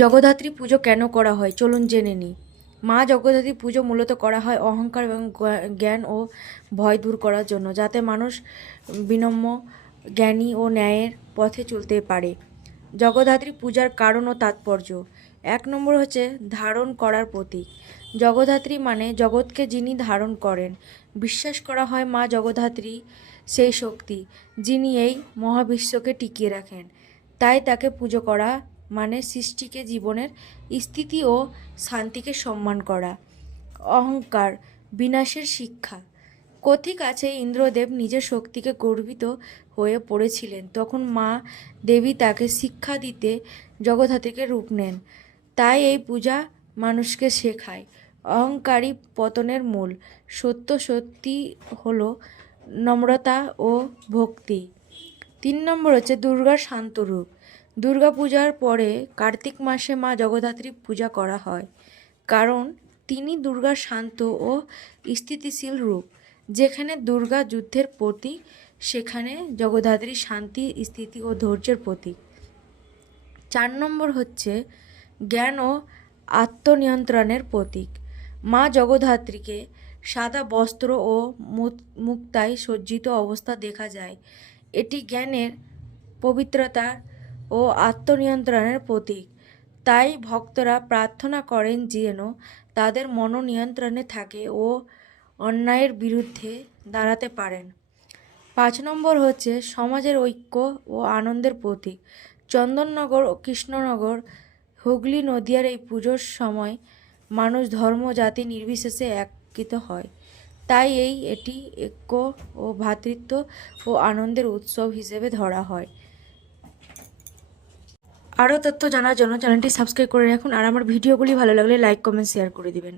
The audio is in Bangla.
জগদ্ধাত্রী পুজো কেন করা হয় চলুন জেনে নিই। মা জগদ্ধাত্রী পুজো মূলত করা হয় অহংকার এবং জ্ঞান ও ভয় দূর করার জন্য, যাতে মানুষ বিনম্র, জ্ঞানী ও ন্যায়ের পথে চলতে পারে। জগদ্ধাত্রী পূজার কারণ ও তাৎপর্য। 1 নম্বর হচ্ছে ধারণ করার প্রতীক। জগদ্ধাত্রী মানে জগৎকে যিনি ধারণ করেন। বিশ্বাস করা হয় মা জগদ্ধাত্রী সেই শক্তি যিনি এই মহাবিশ্বকে টিকিয়ে রাখেন। তাই তাকে পুজো করা মানে সৃষ্টিকে, জীবনের স্থিতি ও শান্তিকে সম্মান করা। অহংকার বিনাশের শিক্ষা। কথিত আছে ইন্দ্রদেব নিজের শক্তিকে গর্বিত হয়ে পড়েছিলেন, তখন মা দেবী তাকে শিক্ষা দিতে জগদ্ধাত্রীকে রূপ নেন। তাই এই পূজা মানুষকে শেখায় অহংকারী পতনের মূল। সত্যি হলো নম্রতা ও ভক্তি। 3 নম্বর হচ্ছে দুর্গার শান্ত রূপ। দুর্গা পূজার পরে কার্তিক মাসে মা জগদ্ধাত্রী পূজা করা হয়, কারণ তিনি দুর্গার শান্ত ও স্থিতিশীল রূপ। যেখানে দুর্গা যুদ্ধের প্রতীক, সেখানে জগদ্ধাত্রী শান্তি, স্থিতি ও ধৈর্যের প্রতীক। 4 নম্বর হচ্ছে জ্ঞান ও আত্মনিয়ন্ত্রণের প্রতীক। মা জগদ্ধাত্রীকে সাদা বস্ত্র ও মুক্তায় সজ্জিত অবস্থা দেখা যায়। এটি জ্ঞানের, পবিত্রতা ও আত্মনিয়ন্ত্রণের প্রতীক। তাই ভক্তরা প্রার্থনা করেন যেন তাদের মনোনিয়ন্ত্রণে থাকে ও অন্যায়ের বিরুদ্ধে দাঁড়াতে পারেন। 5 নম্বর হচ্ছে সমাজের ঐক্য ও আনন্দের প্রতীক। চন্দননগর ও কৃষ্ণনগর, হুগলি, নদিয়ার এই পুজোর সময় মানুষ ধর্ম, জাতি নির্বিশেষে একত্রিত হয়। তাই এটি ঐক্য ও ভ্রাতৃত্ব ও আনন্দের উৎসব হিসেবে ধরা হয়। আরও তথ্য জানার জন্য চ্যানেলটি সাবস্ক্রাইব করে রাখুন, আর আমার ভিডিওগুলি ভালো লাগলে লাইক, কমেন্ট, শেয়ার করে দিবেন।